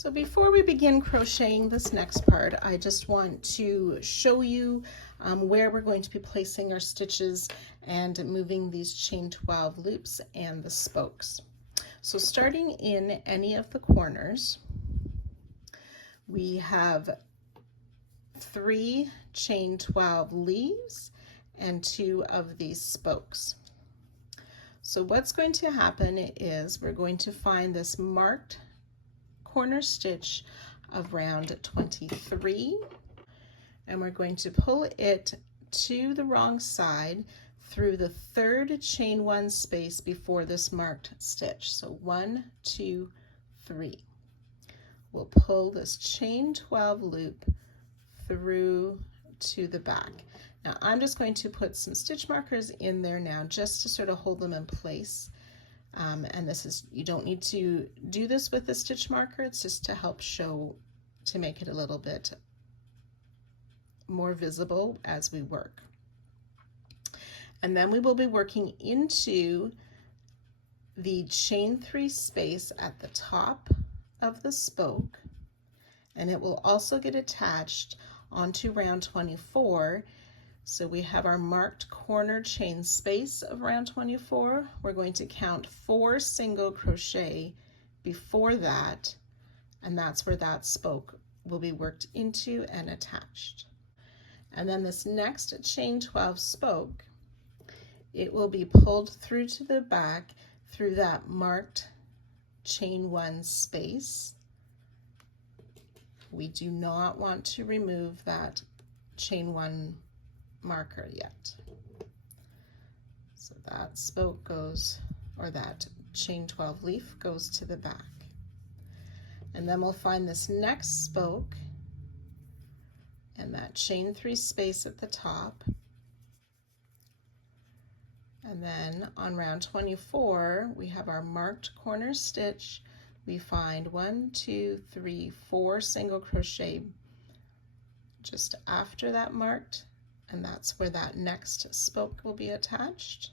So before we begin crocheting this next part, I just want to show you where we're going to be placing our stitches and moving these chain 12 loops and the spokes. So starting in any of the corners, we have 3 chain 12 leaves and 2 of these spokes. So what's going to happen is we're going to find this marked corner stitch of round 23, and we're going to pull it to the wrong side through the 3rd chain 1 space before this marked stitch. So 1, 2, 3. We'll pull this chain 12 loop through to the back. Now I'm just going to put some stitch markers in there now just to sort of hold them in place. And this is, you don't need to do this with the stitch marker, it's just to help show, to make it a little bit more visible as we work. And then we will be working into the chain 3 space at the top of the spoke, and it will also get attached onto round 24. So we have our marked corner chain space of round 24. We're going to count 4 single crochet before that, and that's where that spoke will be worked into and attached. And then this next chain 12 spoke, it will be pulled through to the back through that marked chain 1 space. We do not want to remove that chain 1 marker yet. So that spoke goes, or that chain 12 leaf goes to the back. And then we'll find this next spoke and that chain 3 space at the top. And then on round 24, we have our marked corner stitch. We find 1, 2, 3, 4 single crochet just after that marked, and that's where that next spoke will be attached.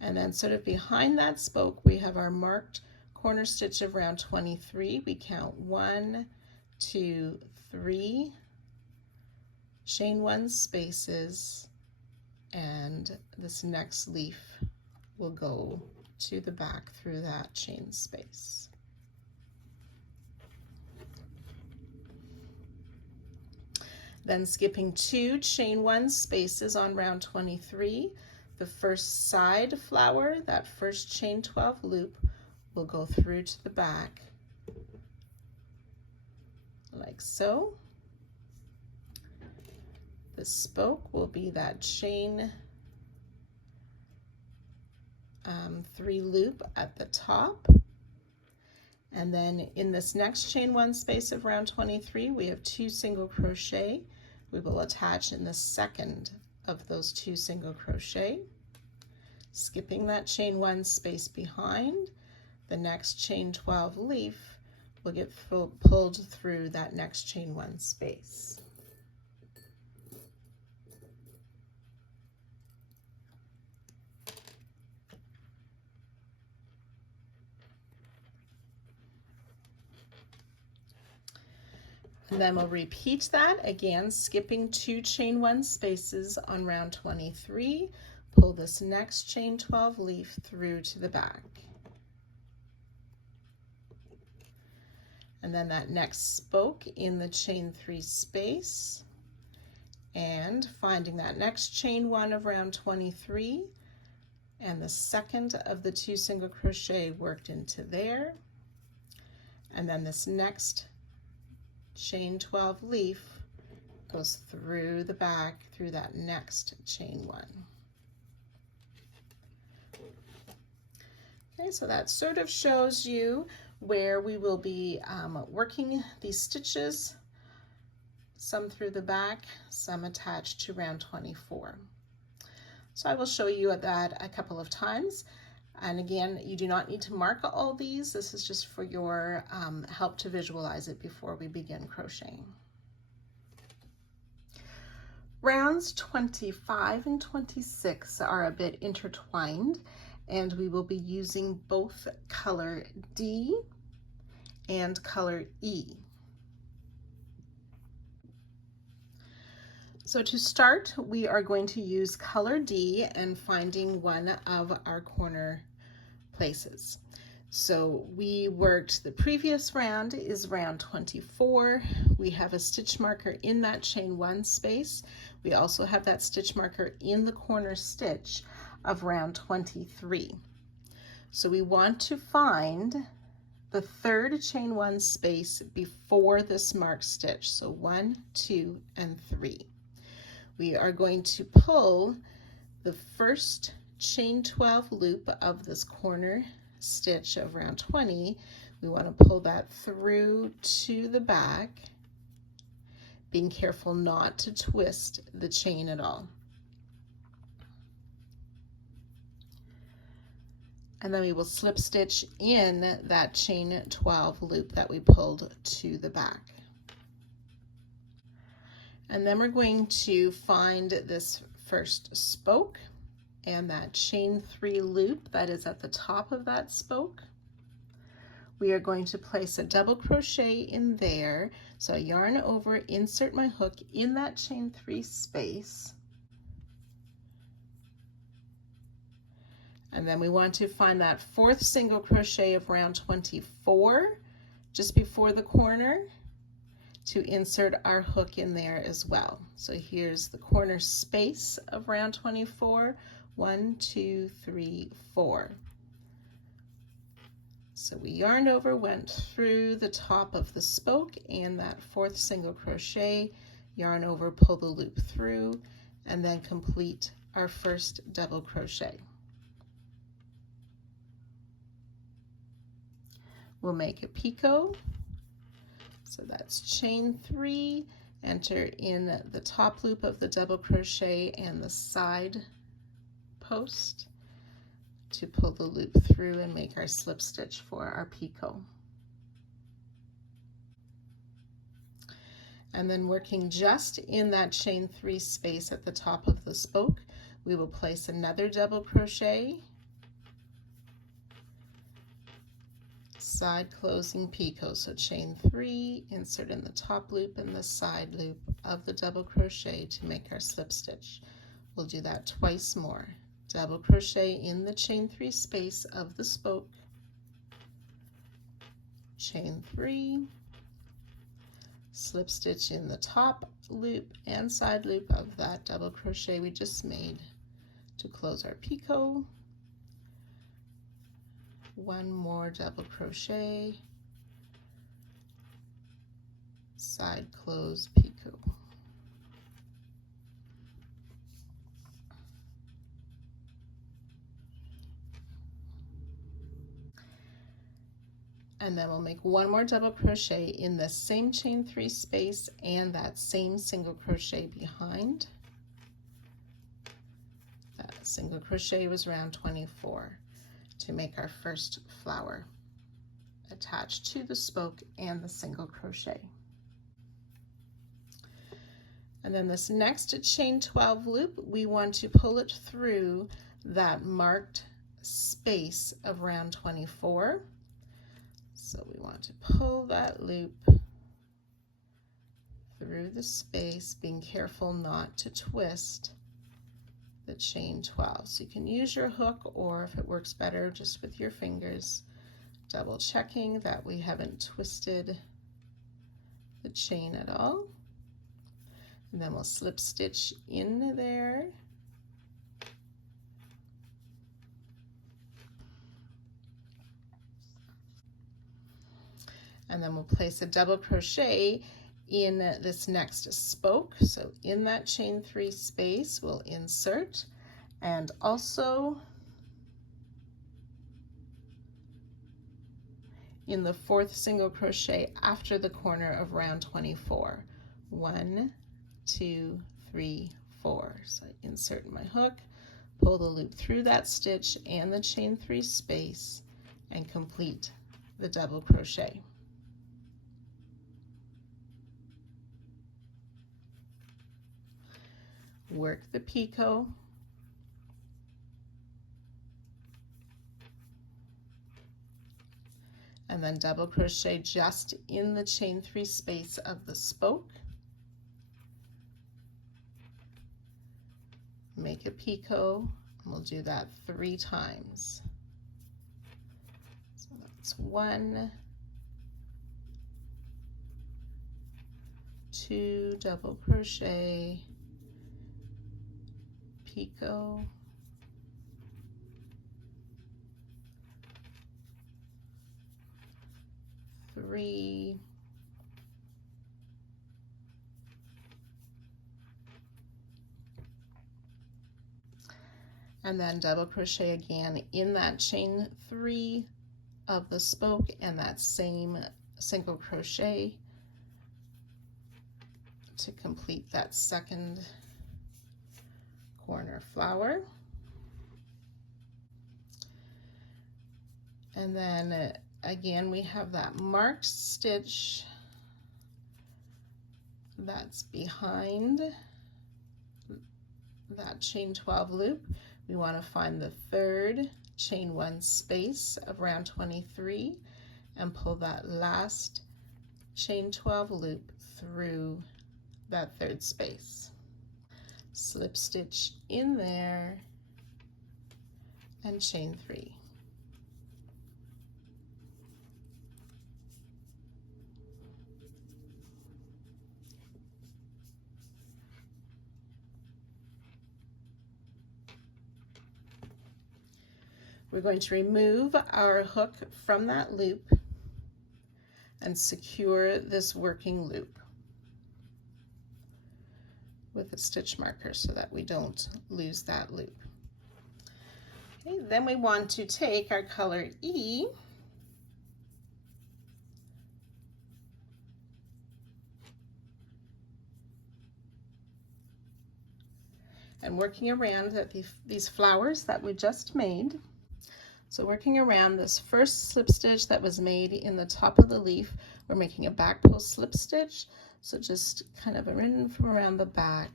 And then sort of behind that spoke, we have our marked corner stitch of round 23. We count 1, 2, 3 chain 1 spaces, and this next leaf will go to the back through that chain space. Then skipping 2 chain 1 spaces on round 23, the first side flower, that first chain 12 loop, will go through to the back like so. The spoke will be that chain 3 loop at the top. And then in this next chain 1 space of round 23, we have 2 single crochet. We will attach in the second of those 2 single crochet. Skipping that chain 1 space behind, the next chain 12 leaf will get pulled through that next chain 1 space. And then we'll repeat that again, skipping 2 chain 1 spaces on round 23, pull this next chain 12 leaf through to the back. And then that next spoke in the chain 3 space, and finding that next chain 1 of round 23 and the second of the 2 single crochet worked into there, and then this next chain 12 leaf goes through the back through that next chain 1. Okay, so that sort of shows you where we will be working these stitches, some through the back, some attached to round 24. So I will show you that a couple of times. And again, you do not need to mark all these. This is just for your help to visualize it before we begin crocheting. Rounds 25 and 26 are a bit intertwined, and we will be using both color D and color E. So to start, we are going to use color D and finding one of our corner places. So we worked, the previous round is round 24. We have a stitch marker in that chain 1 space. We also have that stitch marker in the corner stitch of round 23. So we want to find the third chain 1 space before this marked stitch. So 1, 2, and 3. We are going to pull the first chain 12 loop of this corner stitch of round 20. We want to pull that through to the back, being careful not to twist the chain at all. And then we will slip stitch in that chain 12 loop that we pulled to the back. And then we're going to find this first spoke and that chain 3 loop that is at the top of that spoke. We are going to place a double crochet in there. So I yarn over, insert my hook in that chain 3 space. And then we want to find that 4th single crochet of round 24 just before the corner to insert our hook in there as well. So here's the corner space of round 24. 1, 2, 3, 4. So we yarned over, went through the top of the spoke and that 4th single crochet, yarn over, pull the loop through, and then complete our first double crochet. We'll make a picot. So that's chain 3, enter in the top loop of the double crochet and the side post to pull the loop through and make our slip stitch for our picot. And then working just in that chain 3 space at the top of the spoke, we will place another double crochet, side closing picot. So chain 3, insert in the top loop and the side loop of the double crochet to make our slip stitch. We'll do that twice more. Double crochet in the chain 3 space of the spoke, chain 3, slip stitch in the top loop and side loop of that double crochet we just made to close our picot. One more double crochet, side close picot. And then we'll make one more double crochet in the same chain 3 space and that same single crochet behind. That single crochet was round 24 to make our first flower attached to the spoke and the single crochet. And then this next chain 12 loop, we want to pull it through that marked space of round 24. So we want to pull that loop through the space, being careful not to twist the chain 12. So you can use your hook, or if it works better, just with your fingers, double checking that we haven't twisted the chain at all. And then we'll slip stitch in there. And then we'll place a double crochet in this next spoke. So in that chain 3 space, we'll insert, and also in the 4th single crochet after the corner of round 24. 1, 2, 3, 4. So I insert my hook, pull the loop through that stitch and the chain 3 space, and complete the double crochet. Work the picot, and then double crochet just in the chain 3 space of the spoke. Make a picot, and we'll do that 3 times. So that's 1, 2, double crochet, picot, 3, and then double crochet again in that chain 3 of the spoke and that same single crochet to complete that second corner flower. And then again we have that marked stitch that's behind that chain 12 loop. We want to find the third chain 1 space of round 23 and pull that last chain 12 loop through that third space. Slip stitch in there and chain 3. We're going to remove our hook from that loop and secure this working loop with a stitch marker so that we don't lose that loop. Okay, then we want to take our color E and working around these flowers that we just made. So working around this first slip stitch that was made in the top of the leaf, we're making a back post slip stitch. So just kind of in from around the back,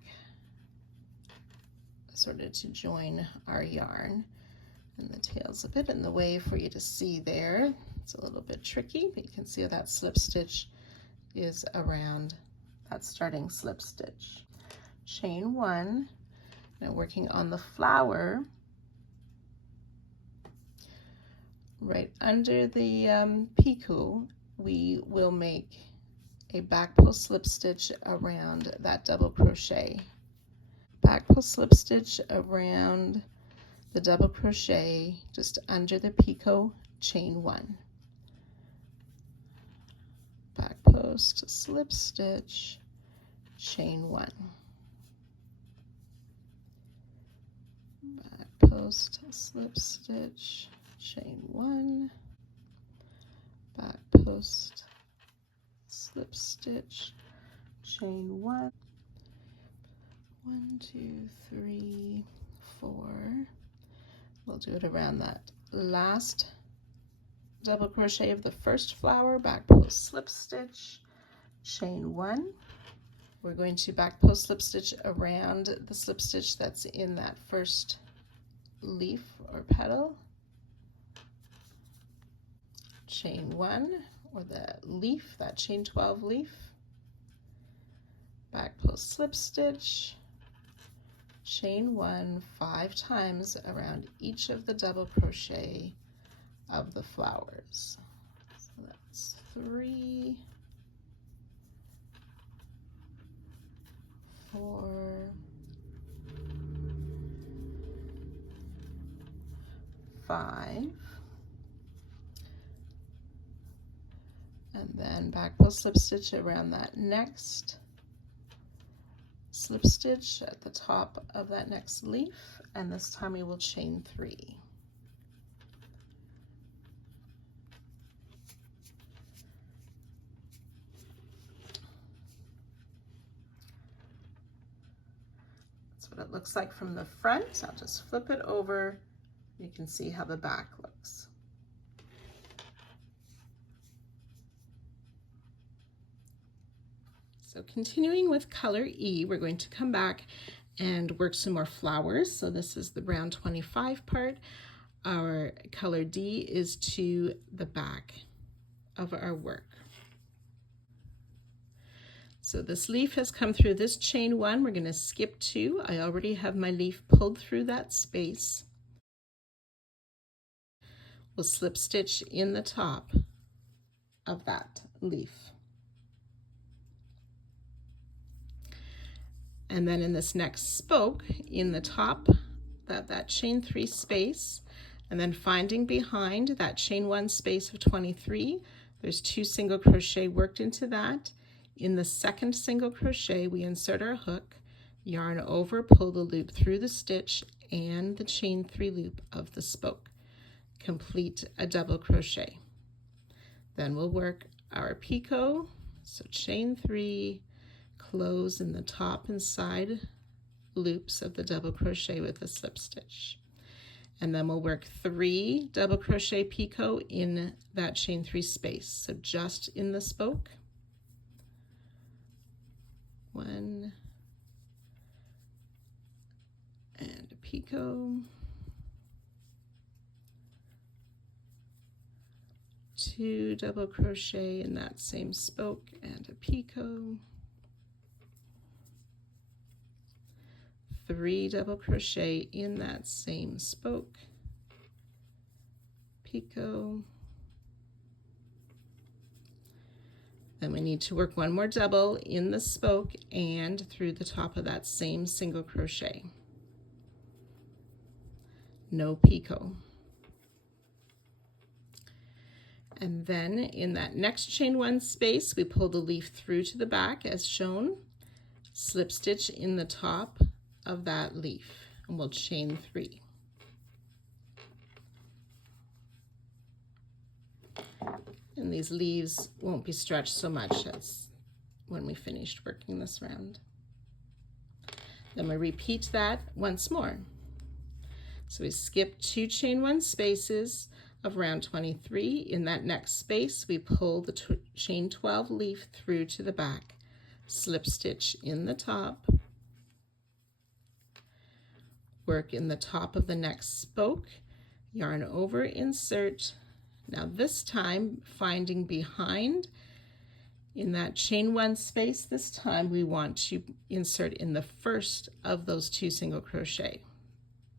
sort of to join our yarn. And the tail's a bit in the way for you to see there. It's a little bit tricky, but you can see how that slip stitch is around that starting slip stitch. Chain 1, and working on the flower, right under the picot, we will make a back post slip stitch around that double crochet. Back post slip stitch around the double crochet just under the picot, chain 1. Back post slip stitch, chain 1. Back post slip stitch, chain 1. Back post slip stitch, chain 1. 1, 2, 3, 4. We'll do it around that last double crochet of the first flower, back post slip stitch, chain 1. We're going to back post slip stitch around the slip stitch that's in that first leaf or petal, chain 1, or the leaf, that chain 12 leaf, back post slip stitch, chain 1 5 times around each of the double crochet of the flowers. So that's 3, 4, 5, and then back post slip stitch around that next slip stitch at the top of that next leaf, and this time we will chain 3. That's what it looks like from the front. I'll just flip it over. You can see how the back looks. So continuing with color E, we're going to come back and work some more flowers. So this is the round 25 part. Our color D is to the back of our work. So this leaf has come through this chain 1. We're going to skip 2. I already have my leaf pulled through that space. We'll slip stitch in the top of that leaf. And then in this next spoke, in the top, that chain 3 space, and then finding behind that chain 1 space of 23, there's 2 single crochet worked into that. In the second single crochet, we insert our hook, yarn over, pull the loop through the stitch and the chain 3 loop of the spoke. Complete a double crochet. Then we'll work our picot, so chain 3, close in the top and side loops of the double crochet with a slip stitch. And then we'll work 3 double crochet picot in that chain 3 space, so just in the spoke. 1 and a picot, 2 double crochet in that same spoke and a picot, 3 double crochet in that same spoke, picot. Then we need to work 1 more double in the spoke and through the top of that same single crochet. No picot. And then in that next chain 1 space, we pull the leaf through to the back as shown, slip stitch in the top of that leaf, and we'll chain 3. And these leaves won't be stretched so much as when we finished working this round. Then we repeat that once more. So we skip 2 chain 1 spaces of round 23. In that next space, we pull the chain 12 leaf through to the back, slip stitch in the top, work in the top of the next spoke, yarn over, insert. Now this time, finding behind in that chain 1 space, this time we want to insert in the first of those 2 single crochet.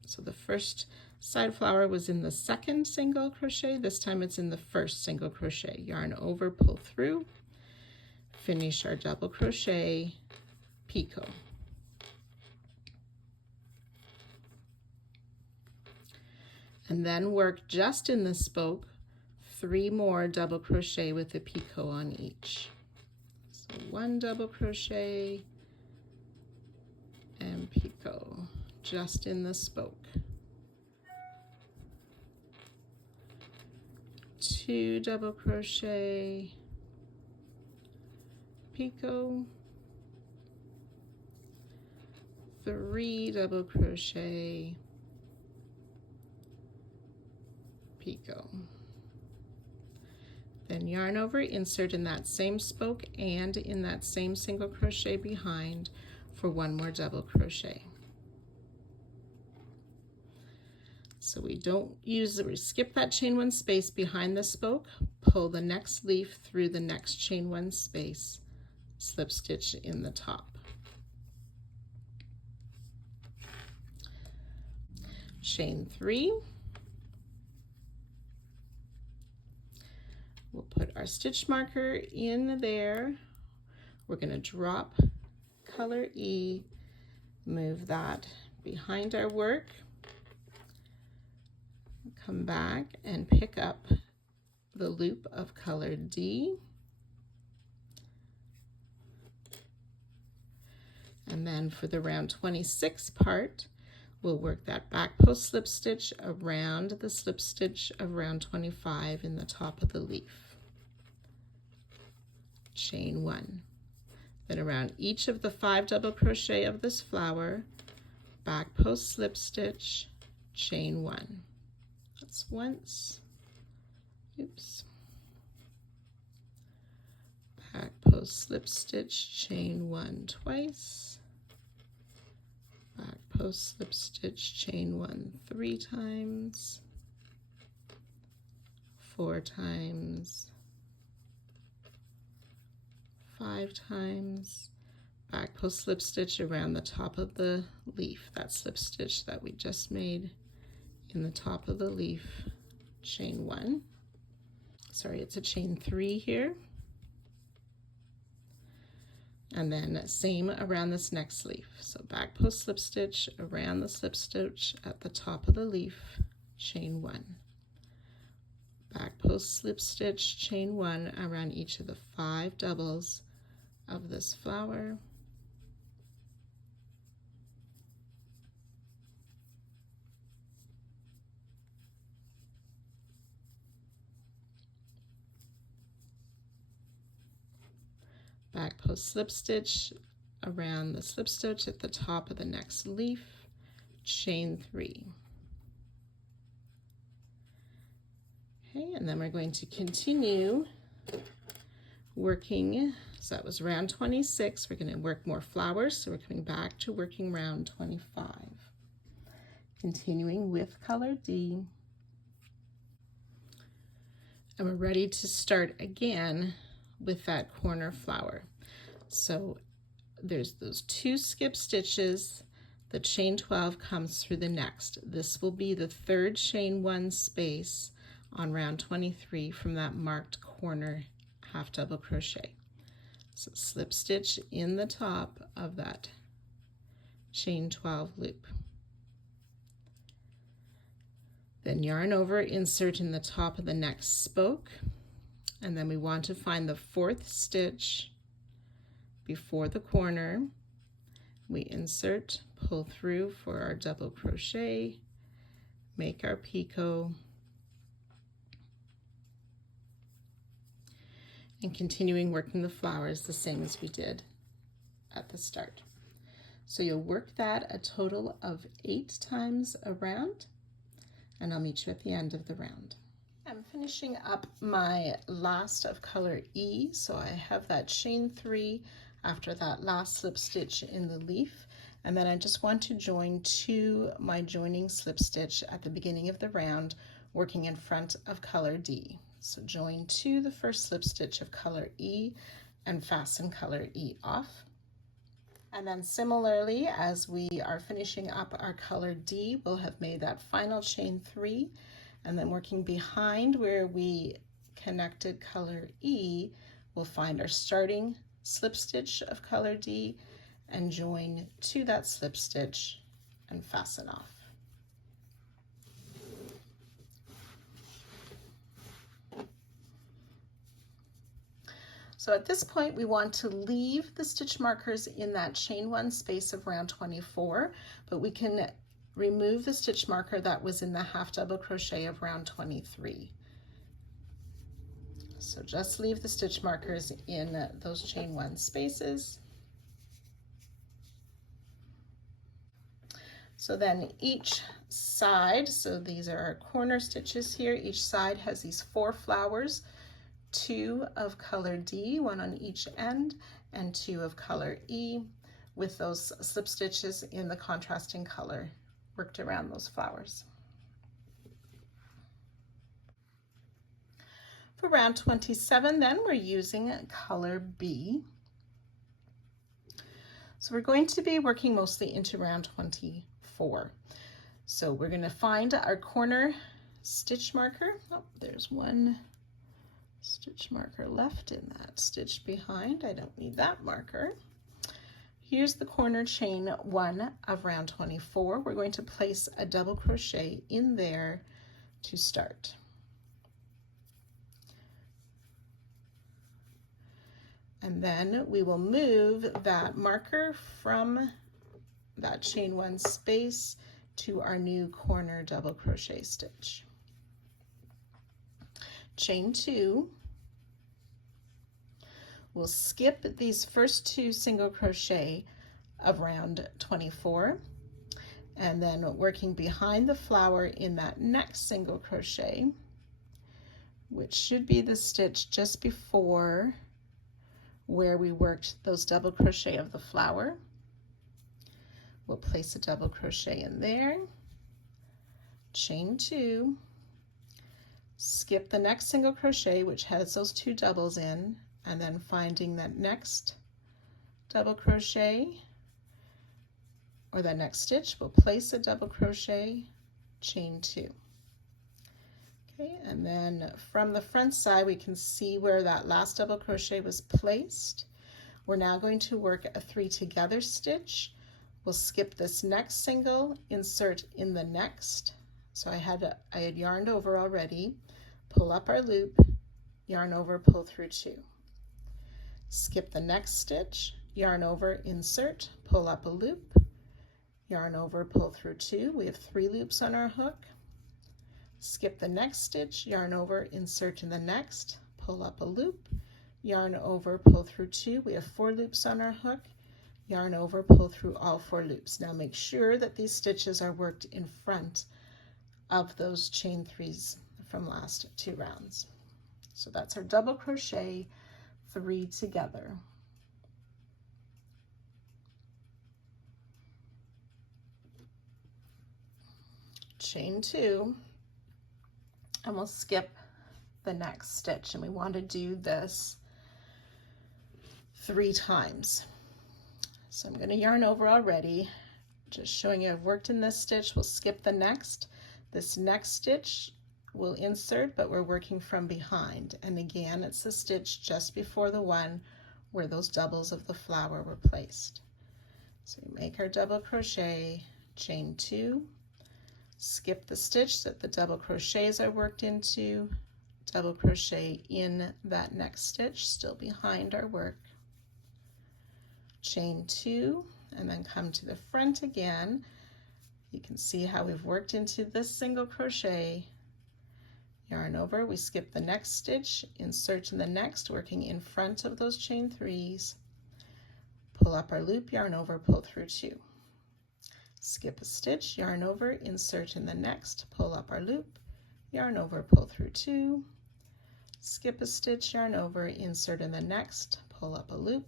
So the first side flower was in the second single crochet, this time it's in the first single crochet. Yarn over, pull through, finish our double crochet, picot. And then work just in the spoke 3 more double crochet with a picot on each. So 1 double crochet and picot just in the spoke. 2 double crochet, picot, 3 double crochet, picot. Then yarn over, insert in that same spoke and in that same single crochet behind for 1 more double crochet. So we skip that chain 1 space behind the spoke, pull the next leaf through the next chain 1 space, slip stitch in the top. Chain 3. We'll put our stitch marker in there. We're going to drop color E, move that behind our work, come back and pick up the loop of color D, and then for the round 26 part, we'll work that back post slip stitch around the slip stitch of round 25 in the top of the leaf. Chain 1. Then around each of the 5 double crochet of this flower, back post slip stitch, chain 1. That's once. Oops. Back post slip stitch, chain 1 twice. Back post slip stitch, chain 1 3 times. 4 times. 5 times, back post slip stitch around the top of the leaf, that slip stitch that we just made in the top of the leaf, chain 1. Sorry, it's a chain 3 here. And then same around this next leaf. So back post slip stitch around the slip stitch at the top of the leaf, chain 1. Back post slip stitch, chain 1 around each of the 5 doubles of this flower. Back post slip stitch around the slip stitch at the top of the next leaf, chain 3. Okay, and then we're going to continue working. So that was round 26. We're going to work more flowers, so we're coming back to working round 25. Continuing with color D. And we're ready to start again with that corner flower. So there's those 2 skip stitches, the chain 12 comes through the next. This will be the 3rd chain 1 space on round 23 from that marked corner half double crochet. So slip stitch in the top of that chain 12 loop. Then yarn over, insert in the top of the next spoke, and then we want to find the 4th stitch before the corner. We insert, pull through for our double crochet, make our picot, and continuing working the flowers the same as we did at the start. So you'll work that a total of 8 times around, and I'll meet you at the end of the round. I'm finishing up my last of color E, so I have that chain 3 after that last slip stitch in the leaf, and then I just want to join to my joining slip stitch at the beginning of the round, working in front of color D. So join to the first slip stitch of color E and fasten color E off. And then similarly, as we are finishing up our color D, we'll have made that final chain 3, and then working behind where we connected color E, we'll find our starting slip stitch of color D and join to that slip stitch and fasten off. So at this point, we want to leave the stitch markers in that chain 1 space of round 24, but we can remove the stitch marker that was in the half double crochet of round 23. So just leave the stitch markers in those chain 1 spaces. So then each side, so these are our corner stitches here, each side has these 4 flowers, 2 of color D, 1 on each end, and 2 of color E, with those slip stitches in the contrasting color worked around those flowers. For round 27, then we're using color B. So we're going to be working mostly into round 24. So we're going to find our corner stitch marker. Oh, there's one stitch marker left in that stitch behind. I don't need that marker. Here's the corner chain 1 of round 24. We're going to place a double crochet in there to start. And then we will move that marker from that chain 1 space to our new corner double crochet stitch. Chain 2. We'll skip these first 2 single crochet of round 24, and then working behind the flower in that next single crochet, which should be the stitch just before where we worked those double crochet of the flower. We'll place a double crochet in there, chain 2, skip the next single crochet which has those 2 doubles in, and then finding that next double crochet or that next stitch, we'll place a double crochet, chain 2. Okay, and then from the front side we can see where that last double crochet was placed. We're now going to work a 3 together stitch. We'll skip this next single, insert in the next. So I had yarned over already, pull up our loop, yarn over, pull through 2. Skip the next stitch, yarn over, insert, pull up a loop, yarn over, pull through 2. We have 3 loops on our hook. Skip the next stitch, yarn over, insert in the next, pull up a loop, yarn over, pull through 2. We have 4 loops on our hook, yarn over, pull through all 4 loops. Now make sure that these stitches are worked in front of those chain 3s from last 2 rounds. So that's our double crochet 3 together. Chain 2, and we'll skip the next stitch, and we want to do this 3 times. So I'm going to yarn over already, just showing you I've worked in this stitch. We'll skip the next. This next stitch we'll insert, but we're working from behind, and again it's the stitch just before the one where those doubles of the flower were placed. So we make our double crochet, chain 2, skip the stitch that the double crochets are worked into, double crochet in that next stitch still behind our work, chain 2, and then come to the front again. You can see how we've worked into this single crochet, yarn over, we skip the next stitch, insert in the next, working in front of those chain 3s, pull up our loop, yarn over, pull through 2. Skip a stitch, yarn over, insert in the next, pull up our loop, yarn over, pull through 2. Skip a stitch, yarn over, insert in the next, pull up a loop,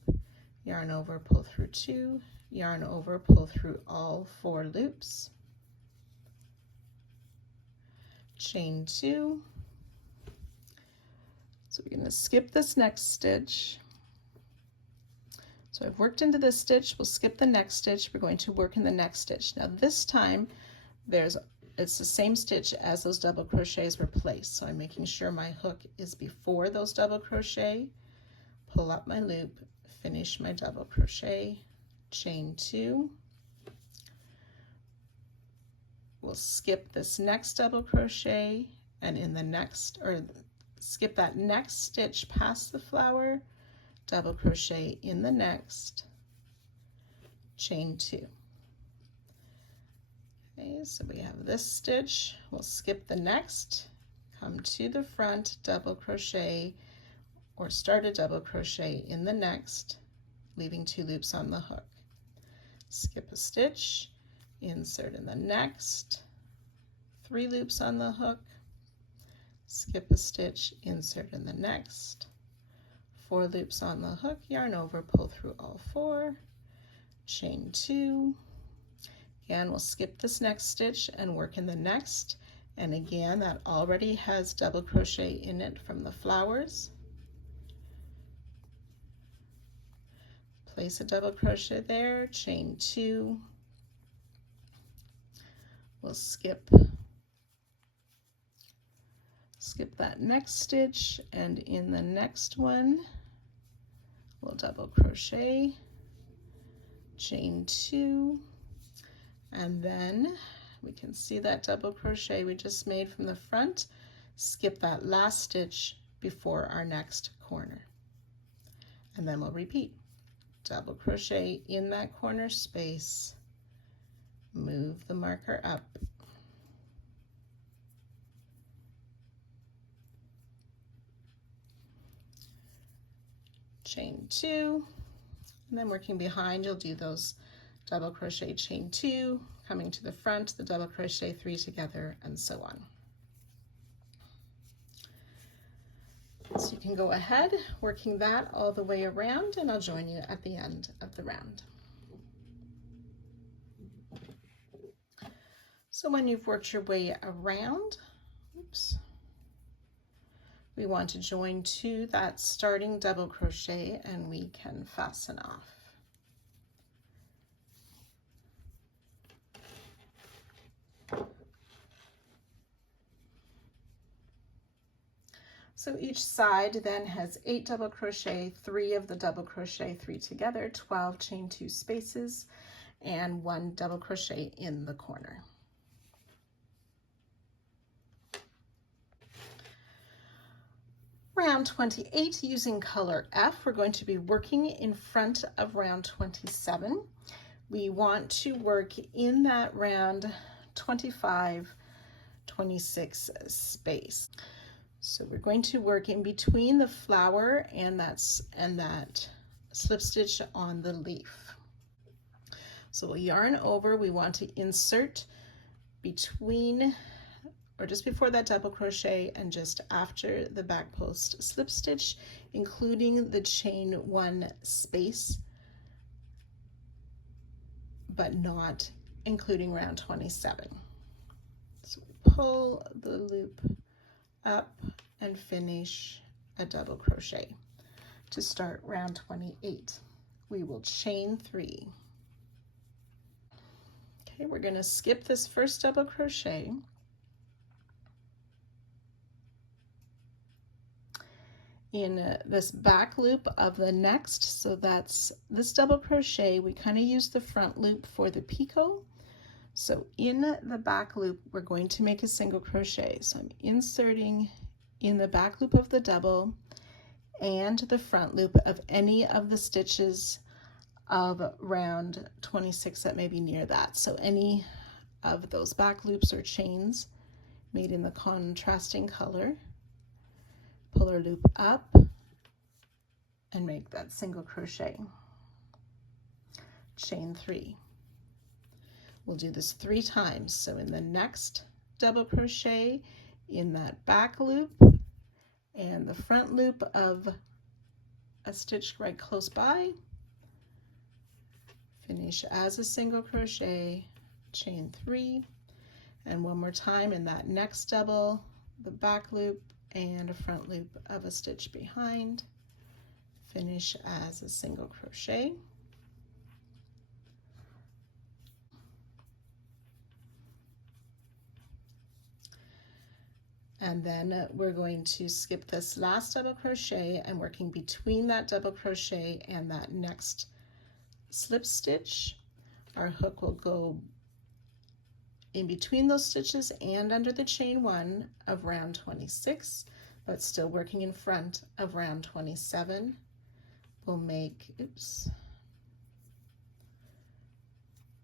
yarn over, pull through 2, yarn over, pull through all 4 loops, chain 2. So we're going to skip this next stitch. So I've worked into this stitch, we'll skip the next stitch, we're going to work in the next stitch. Now this time it's the same stitch as those double crochets were placed, so I'm making sure my hook is before those double crochet, pull up my loop, finish my double crochet, chain 2. We'll skip this next double crochet, and in the next, or skip that next stitch past the flower, double crochet in the next, chain 2. Okay, so we have this stitch, we'll skip the next, come to the front, double crochet, or start a double crochet in the next, leaving 2 loops on the hook. Skip a stitch, insert in the next, 3 loops on the hook, skip a stitch, insert in the next, 4 loops on the hook, yarn over, pull through all 4, chain 2. Again, we'll skip this next stitch and work in the next, and again that already has double crochet in it from the flowers. Place a double crochet there, chain 2. We'll skip that next stitch, and in the next one we'll double crochet, chain 2, and then we can see that double crochet we just made from the front. Skip that last stitch before our next corner, and then we'll repeat. Double crochet in that corner space, move the marker up, chain 2, and then working behind you'll do those double crochet, chain 2, coming to the front, the double crochet 3 together, and so on. So you can go ahead working that all the way around, and I'll join you at the end of the round. So when you've worked your way around, we want to join to that starting double crochet, and we can fasten off. So each side then has 8 double crochet, 3 of the double crochet, 3 together, 12 chain 2 spaces, and 1 double crochet in the corner. Round 28, using color F, we're going to be working in front of round 27. We want to work in that round 25, 26 space. So we're going to work in between the flower and that slip stitch on the leaf. So we'll yarn over. We want to insert between or just before that double crochet and just after the back post slip stitch, including the chain 1 space, but not including round 27. So we pull the loop up and finish a double crochet. To start round 28, we will chain 3. Okay, we're going to skip this first double crochet. In this back loop of the next, so that's this double crochet, we kind of use the front loop for the picot. So in the back loop, we're going to make a single crochet. So I'm inserting in the back loop of the double and the front loop of any of the stitches of round 26 that may be near that. So any of those back loops or chains made in the contrasting color. Pull our loop up and make that single crochet. Chain 3. We'll do this 3 times. So in the next double crochet, in that back loop and the front loop of a stitch right close by, finish as a single crochet, chain 3, and one more time in that next double, the back loop and a front loop of a stitch behind, finish as a single crochet. And then we're going to skip this last double crochet and working between that double crochet and that next slip stitch. Our hook will go in between those stitches and under the chain 1 of round 26, but still working in front of round 27. We'll make,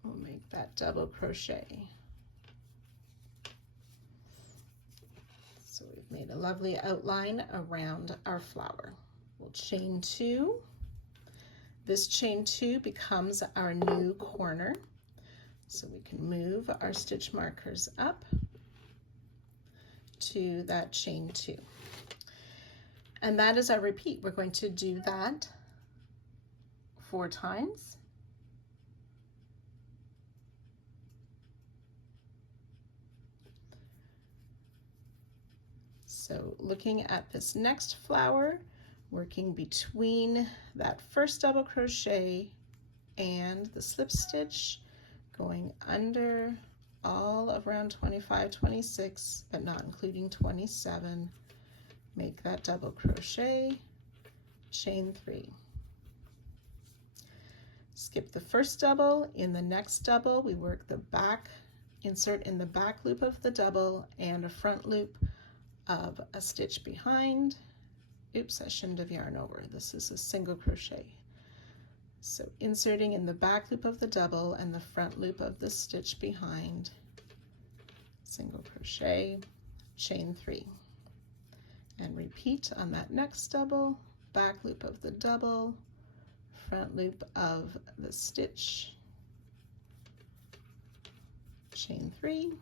we'll make that double crochet. So we've made a lovely outline around our flower. We'll chain 2. This chain 2 becomes our new corner. So we can move our stitch markers up to that chain 2. And that is our repeat. We're going to do that 4 times. So looking at this next flower, working between that first double crochet and the slip stitch, going under all of round 25, 26, but not including 27, make that double crochet, chain 3. Skip the first double. In the next double, we work the back, insert in the back loop of the double and a front loop of a stitch behind. Oops, I shouldn't have yarn over. This is a single crochet. So inserting in the back loop of the double and the front loop of the stitch behind, single crochet, chain 3. And repeat on that next double, back loop of the double, front loop of the stitch, chain 3.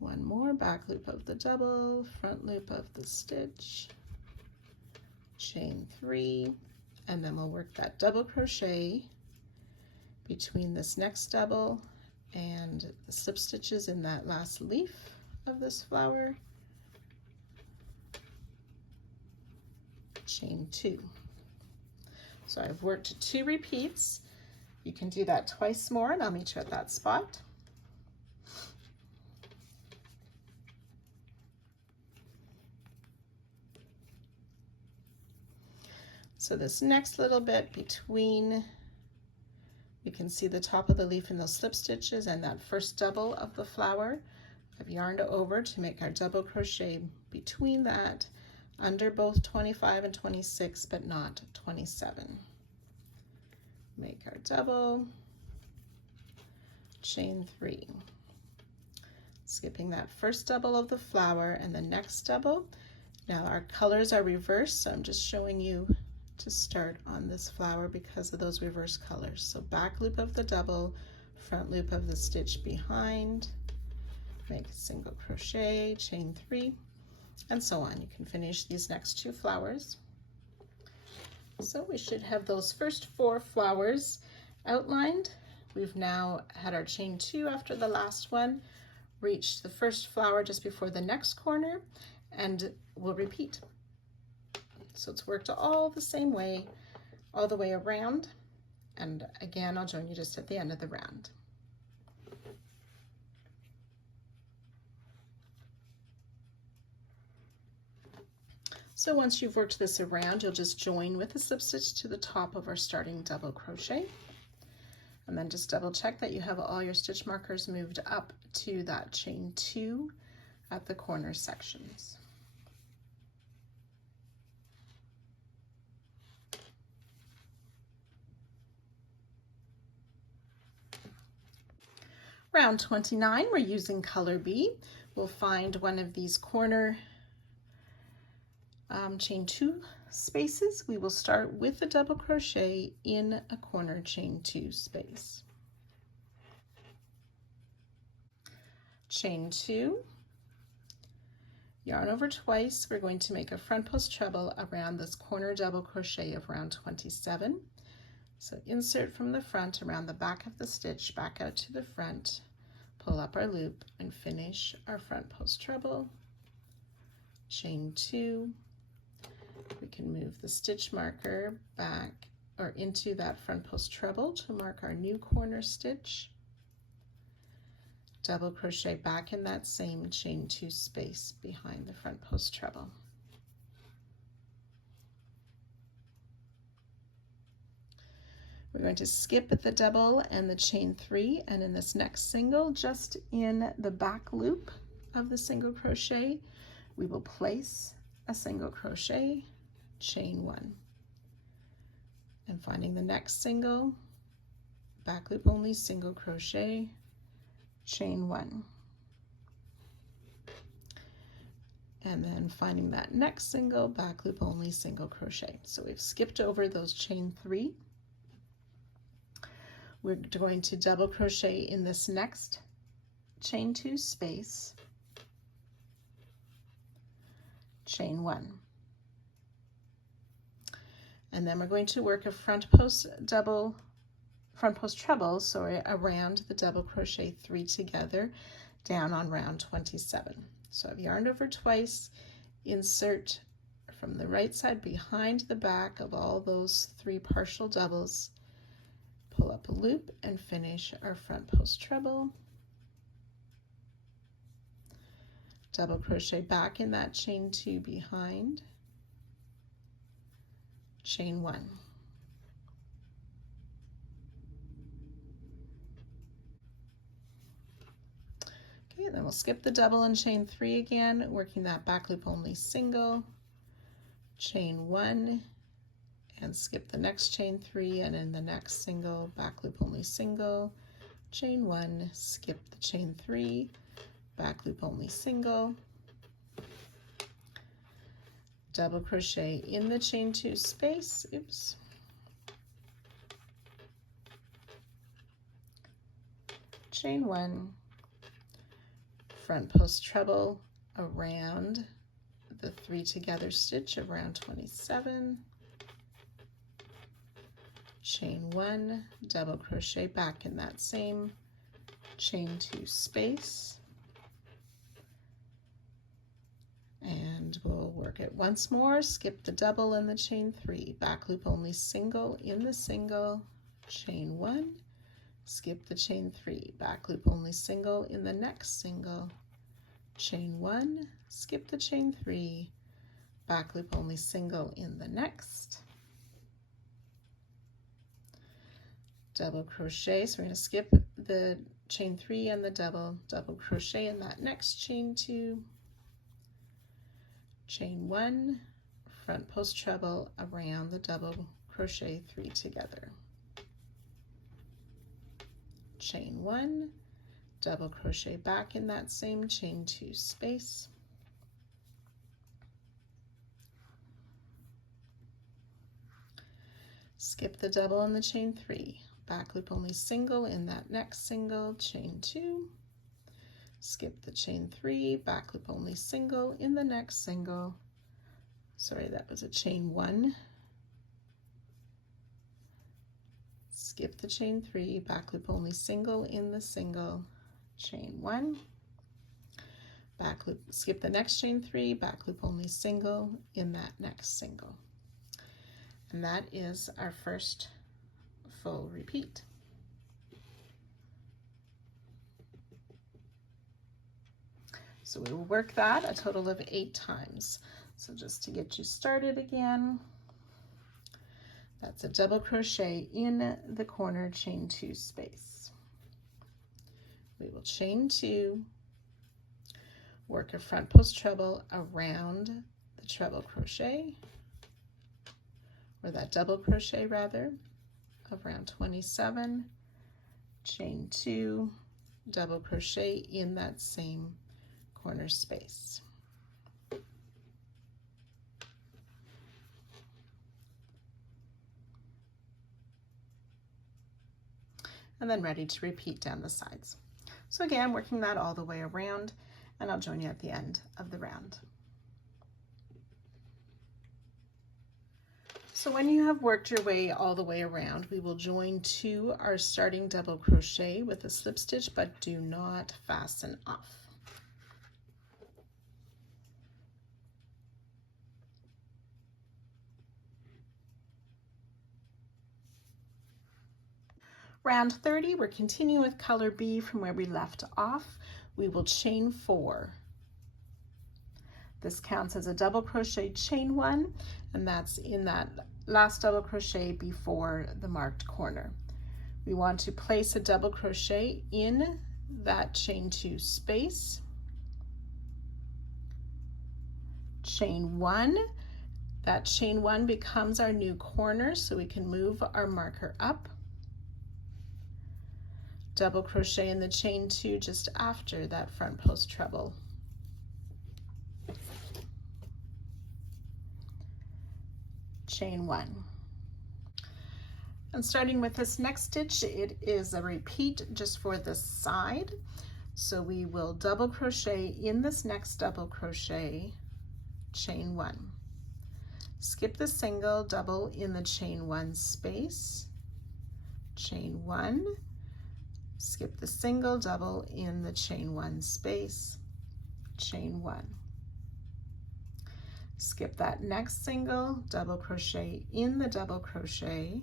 One more, back loop of the double, front loop of the stitch, chain 3, and then we'll work that double crochet between this next double and the slip stitches in that last leaf of this flower, chain 2. So I've worked 2 repeats. You can do that twice more and I'll meet you at that spot. So this next little bit between, you can see the top of the leaf in those slip stitches and that first double of the flower. I've yarned over to make our double crochet between that, under both 25 and 26, but not 27. Make our double, chain 3. Skipping that first double of the flower and the next double. Now our colors are reversed, so I'm just showing you to start on this flower because of those reverse colors. So back loop of the double, front loop of the stitch behind, make a single crochet, chain 3, and so on. You can finish these next 2 flowers. So we should have those first 4 flowers outlined. We've now had our chain 2 after the last one, reached the first flower just before the next corner, and we'll repeat. So it's worked all the same way, all the way around. And again, I'll join you just at the end of the round. So once you've worked this around, you'll just join with a slip stitch to the top of our starting double crochet. And then just double check that you have all your stitch markers moved up to that chain 2 at the corner sections. Round 29, we're using color B. We'll find one of these corner chain 2 spaces. We will start with a double crochet in a corner chain 2 space. Chain 2, yarn over twice. We're going to make a front post treble around this corner double crochet of round 27. So insert from the front around the back of the stitch, back out to the front, pull up our loop and finish our front post treble, chain 2. We can move the stitch marker back or into that front post treble to mark our new corner stitch, double crochet back in that same chain 2 space behind the front post treble. We're going to skip the double and the chain 3, and in this next single, just in the back loop of the single crochet, we will place a single crochet, chain 1, and finding the next single, back loop only, single crochet, chain 1, and then finding that next single, back loop only, single crochet. So we've skipped over those chain 3. We're going to double crochet in this next chain 2 space, chain 1, and then we're going to work a front post treble, around the double crochet 3 together down on round 27. So I've yarned over twice, insert from the right side behind the back of all those 3 partial doubles, pull up a loop and finish our front post treble, double crochet back in that chain 2 behind, chain 1. Okay, and then we'll skip the double and chain 3 again, working that back loop only single, chain 1, and skip the next chain 3, and in the next single, back loop only single, chain 1, skip the chain 3, back loop only single, double crochet in the chain 2 space, oops, chain 1, front post treble around the 3 together stitch of round 27, chain 1, double crochet back in that same chain 2 space, and we'll work it once more, skip the double in the chain 3, back loop only single in the single, chain 1, skip the chain 3, back loop only single in the next single, chain 1, skip the chain 3, back loop only single in the next, double crochet. So we're going to skip the chain 3 and the double crochet in that next chain 2, chain 1, front post treble around the double crochet 3 together, chain 1, double crochet back in that same chain 2 space, skip the double in the chain 3, back loop only single in that next single, chain 2, skip the chain 3, back loop only single in the next single, sorry, that was a chain 1, skip the chain 3, back loop only single in the single, chain 1, back loop, skip the next chain 3, back loop only single in that next single. And that is our first full repeat. So we will work that a total of 8 times. So just to get you started again, that's a double crochet in the corner chain 2 space. We will chain 2, work a front post treble around the treble crochet, or that double crochet rather, around 27, chain 2, double crochet in that same corner space. And then ready to repeat down the sides. So again, working that all the way around, and I'll join you at the end of the round. So when you have worked your way all the way around, we will join to our starting double crochet with a slip stitch, but do not fasten off. Round 30, we're continuing with color B from where we left off. We will chain 4. This counts as a double crochet chain 1, and that's in that last double crochet before the marked corner. We want to place a double crochet in that chain 2 space, chain 1. That chain 1 becomes our new corner, so we can move our marker up, double crochet in the chain 2 just after that front post treble, chain 1. And starting with this next stitch, it is a repeat just for this side. So we will double crochet in this next double crochet, chain 1. Skip the single, double in the chain 1 space, chain 1. Skip the single, double in the chain 1 space, chain 1. Skip that next single, double crochet in the double crochet,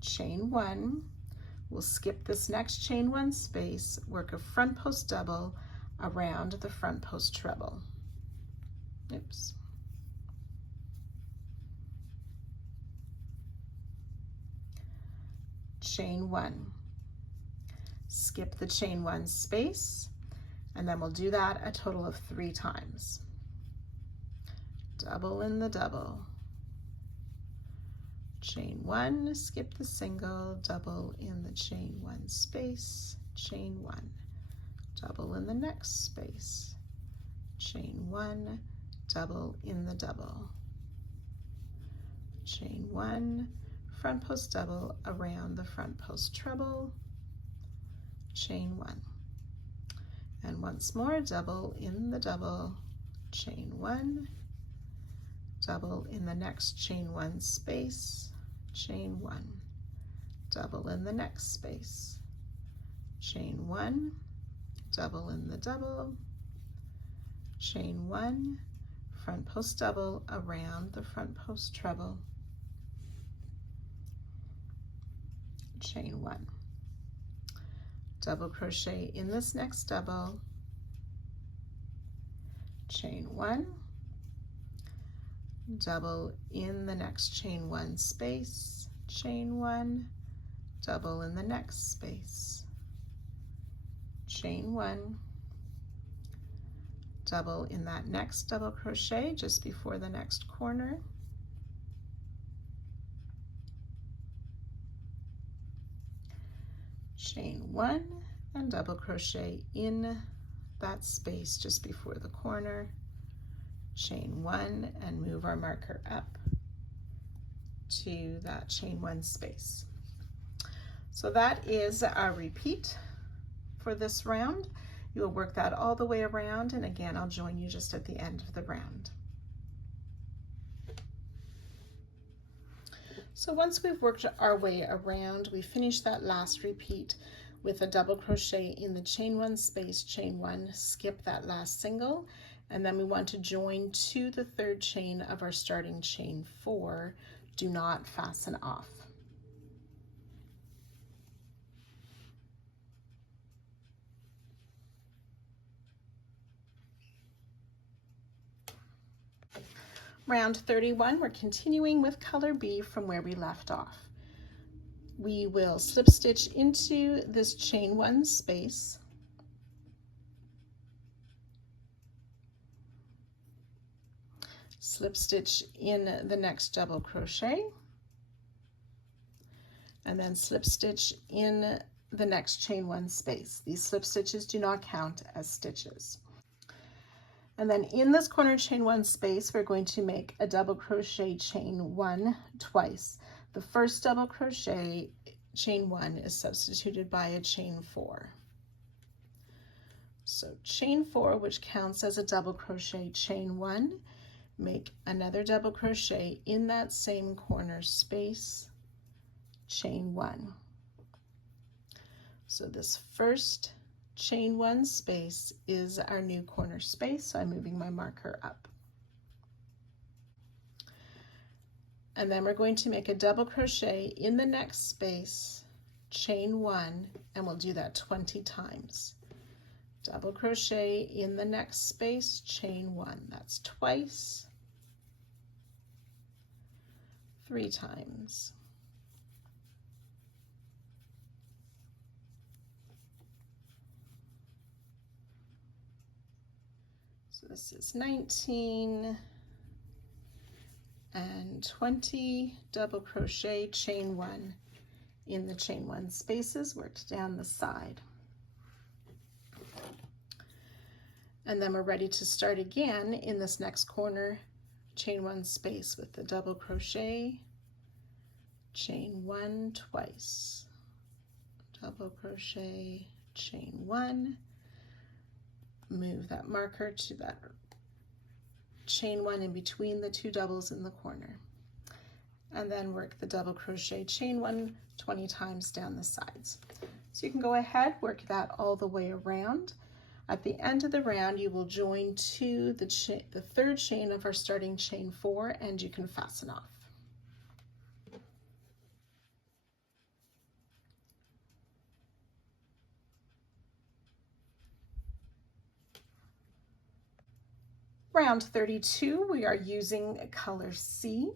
chain 1. We'll skip this next chain 1 space, work a front post double around the front post treble. Oops. Chain 1. Skip the chain 1 space, and then we'll do that a total of 3 times. Double in the double, chain 1, skip the single, double in the chain 1 space, chain 1, double in the next space, chain 1, double in the double, chain 1, front post double around the front post treble, chain 1, and once more, double in the double, chain 1, double in the next chain 1 space, chain 1, double in the next space, chain 1, double in the double, chain 1, front post double around the front post treble, chain 1, double crochet in this next double, chain 1, double in the next chain 1 space, chain 1, double in the next space, chain 1, double in that next double crochet just before the next corner, chain 1, and double crochet in that space just before the corner, chain 1, and move our marker up to that chain 1 space. So that is our repeat for this round. You will work that all the way around, and again, I'll join you just at the end of the round. So once we've worked our way around, we finish that last repeat with a double crochet in the chain 1 space, chain 1, skip that last single, and then we want to join to the 3rd chain of our starting chain 4. Do not fasten off. Round 31, we're continuing with color B from where we left off. We will slip stitch into this chain 1 space, slip stitch in the next double crochet, and then slip stitch in the next chain 1 space. These slip stitches do not count as stitches. And then in this corner chain 1 space, we're going to make a double crochet chain 1 twice. The first double crochet, chain 1, is substituted by a chain 4. So chain 4, which counts as a double crochet chain 1, make another double crochet in that same corner space, chain 1. So this first chain 1 space is our new corner space, so I'm moving my marker up. And then we're going to make a double crochet in the next space, chain 1, and we'll do that 20 times. Double crochet in the next space, chain 1, that's twice, 3 times. So this is 19 and 20, double crochet, chain 1 in the chain 1 spaces, worked down the side. And then we're ready to start again in this next corner chain 1 space with the double crochet, chain 1 twice, double crochet, chain 1, move that marker to that chain 1 in between the 2 doubles in the corner, and then work the double crochet, chain 1 20 times down the sides. So you can go ahead, work that all the way around. At the end of the round, you will join to the 3rd chain of our starting chain 4, and you can fasten off. Round 32, we are using color C.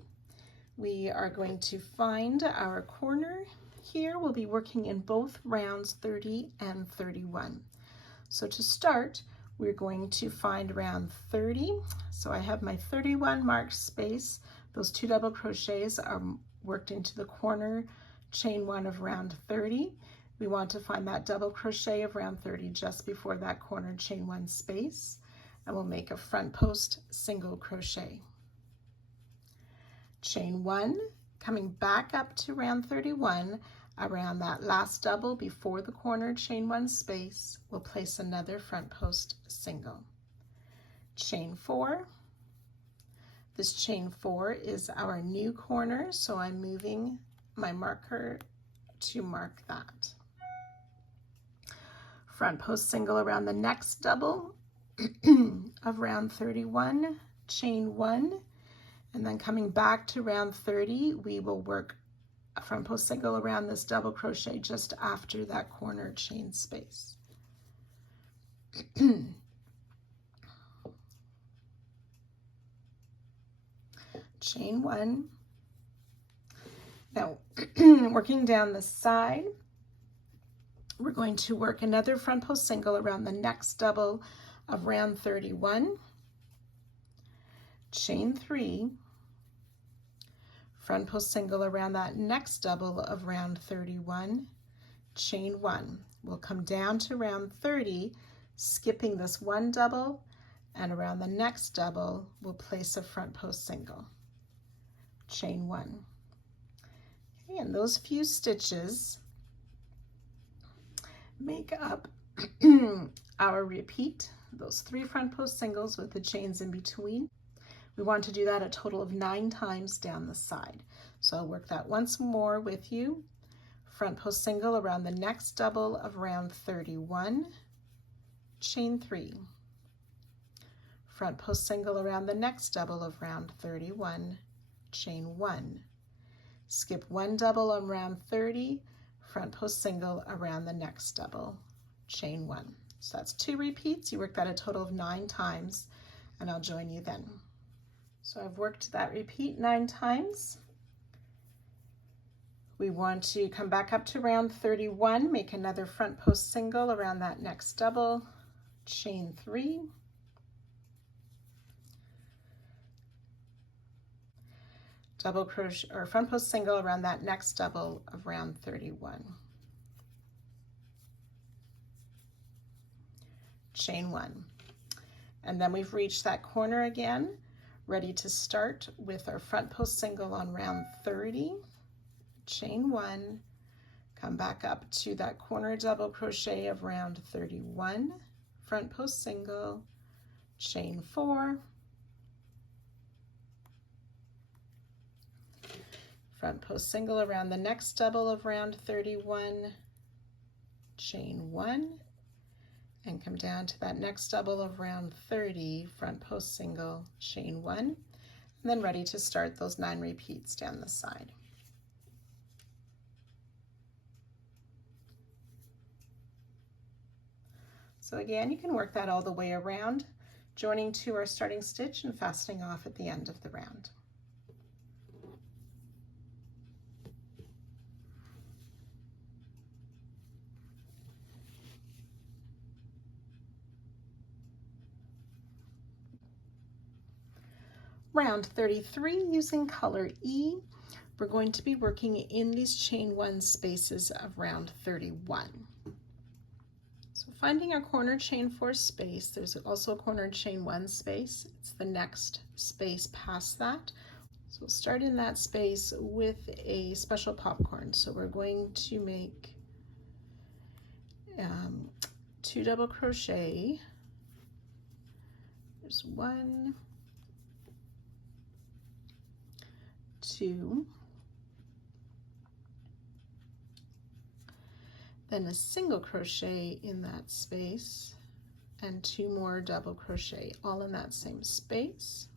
We are going to find our corner here. We'll be working in both rounds 30 and 31. So to start, we're going to find round 30. So I have my 31 marked space. Those 2 double crochets are worked into the corner chain 1 of round 30. We want to find that double crochet of round 30 just before that corner chain 1 space, and we'll make a front post single crochet. Chain 1, coming back up to round 31, around that last double before the corner chain 1 space, we'll place another front post single. Chain 4. This chain 4 is our new corner, so I'm moving my marker to mark that. Front post single around the next double of round 31, chain 1, and then coming back to round 30, we will work a front post single around this double crochet just after that corner chain space. Chain 1. Now, working down the side, we're going to work another front post single around the next double of round 31, chain 3, front post single around that next double of round 31, chain 1. We'll come down to round 30, skipping this one double, and around the next double, we'll place a front post single, chain 1. Okay, and those few stitches make up our repeat, those 3 front post singles with the chains in between. We want to do that a total of 9 times down the side. So I'll work that once more with you. Front post single around the next double of round 31, chain 3. Front post single around the next double of round 31, chain 1. Skip one double on round 30, front post single around the next double, chain 1. So that's 2 repeats. You work that a total of 9 times, and I'll join you then. So I've worked that repeat 9 times. We want to come back up to round 31, make another front post single around that next double, chain 3. Double crochet or front post single around that next double of round 31. Chain 1. And then we've reached that corner again, ready to start with our front post single on round 30, chain 1, come back up to that corner double crochet of round 31, front post single, chain 4, front post single around the next double of round 31, chain 1, and come down to that next double of round 30, front post single, chain 1, and then ready to start those 9 repeats down the side. So again, you can work that all the way around, joining to our starting stitch and fastening off at the end of the round. Round 33, using color E, we're going to be working in these chain 1 spaces of round 31. So finding our corner chain 4 space, there's also a corner chain 1 space. It's the next space past that. So we'll start in that space with a special popcorn. So we're going to make 2 double crochet. There's 1, 2, then a single crochet in that space, and 2 more double crochet, all in that same space.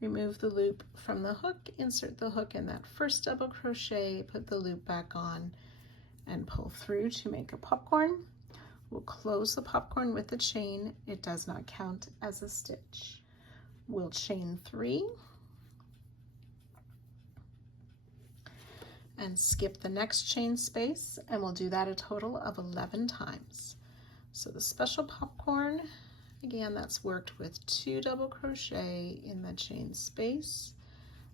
Remove the loop from the hook, insert the hook in that first double crochet, put the loop back on, and pull through to make a popcorn. We'll close the popcorn with the chain. It does not count as a stitch. We'll chain 3 and skip the next chain space, and we'll do that a total of 11 times. So the special popcorn, again, that's worked with 2 double crochet in the chain space,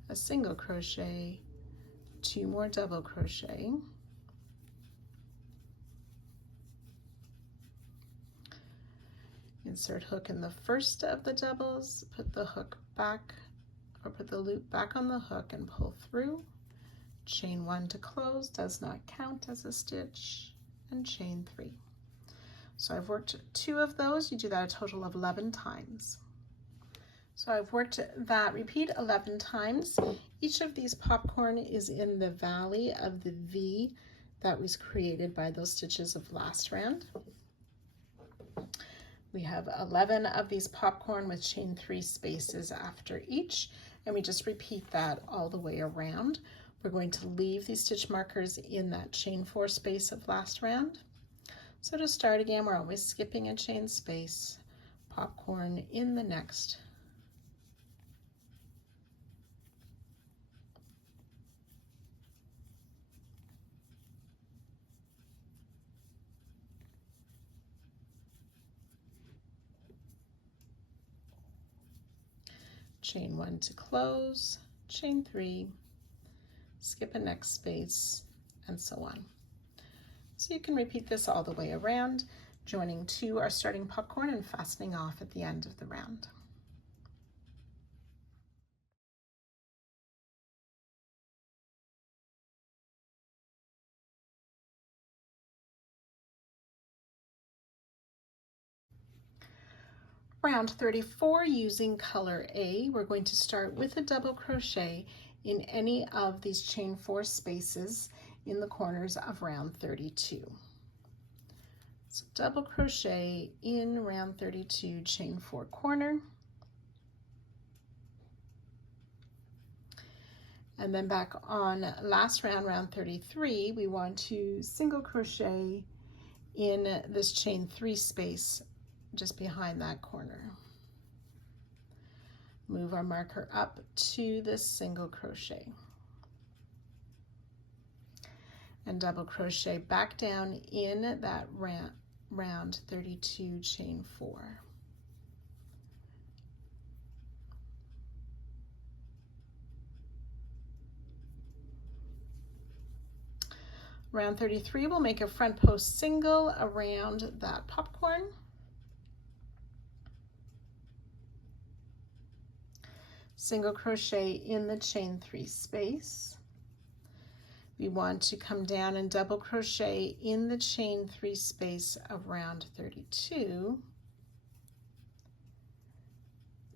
a single crochet, 2 more double crochet, insert hook in the first of the doubles, put the hook back, or put the loop back on the hook and pull through, chain 1 to close, does not count as a stitch, and chain 3. So I've worked 2 of those. You do that a total of 11 times. So I've worked that repeat 11 times. Each of these popcorn is in the valley of the V that was created by those stitches of last round. We have 11 of these popcorn with chain 3 spaces after each, and we just repeat that all the way around. We're going to leave these stitch markers in that chain 4 space of last round. So to start again, we're always skipping a chain space, popcorn in the next, chain 1 to close, chain 3, skip a next space, and so on. So you can repeat this all the way around, joining 2 our starting popcorn and fastening off at the end of the round. Round 34, using color A, we're going to start with a double crochet in any of these chain 4 spaces in the corners of round 32. So double crochet in round 32, chain 4 corner, and then back on last round, round 33, we want to single crochet in this chain 3 space just behind that corner. Move our marker up to this single crochet and double crochet back down in that round 32, chain 4. Round 33, we'll make a front post single around that popcorn. Single crochet in the chain 3 space. We want to come down and double crochet in the chain 3 space of round 32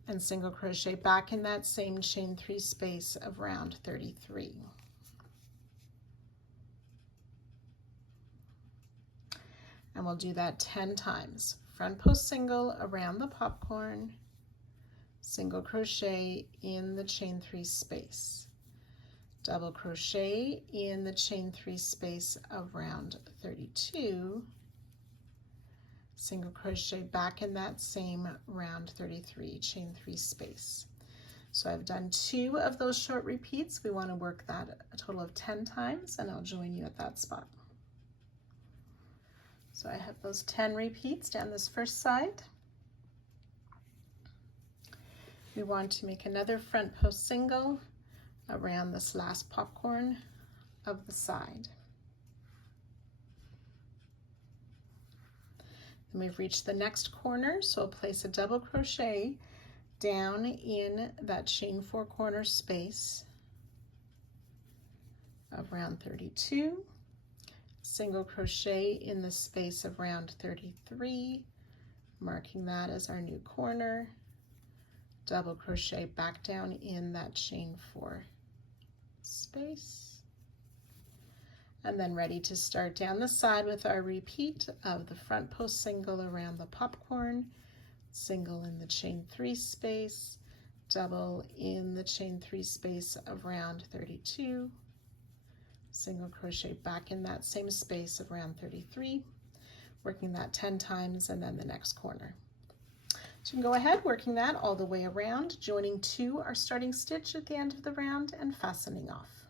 and single crochet back in that same chain 3 space of round 33. And we'll do that 10 times. Front post single around the popcorn, single crochet in the chain 3 space, double crochet in the chain 3 space of round 32, single crochet back in that same round 33, chain 3 space. So I've done 2 of those short repeats. We want to work that a total of 10 times, and I'll join you at that spot. So I have those 10 repeats down this first side. We want to make another front post single around this last popcorn of the side. Then we've reached the next corner, so we'll place a double crochet down in that chain 4 corner space of round 32, single crochet in the space of round 33, marking that as our new corner, double crochet back down in that chain 4 space, and then ready to start down the side with our repeat of the front post single around the popcorn, single in the chain 3 space, double in the chain 3 space of round 32, single crochet back in that same space of round 33, working that 10 times, and then the next corner. So you can go ahead working that all the way around, joining 2 our starting stitch at the end of the round and fastening off.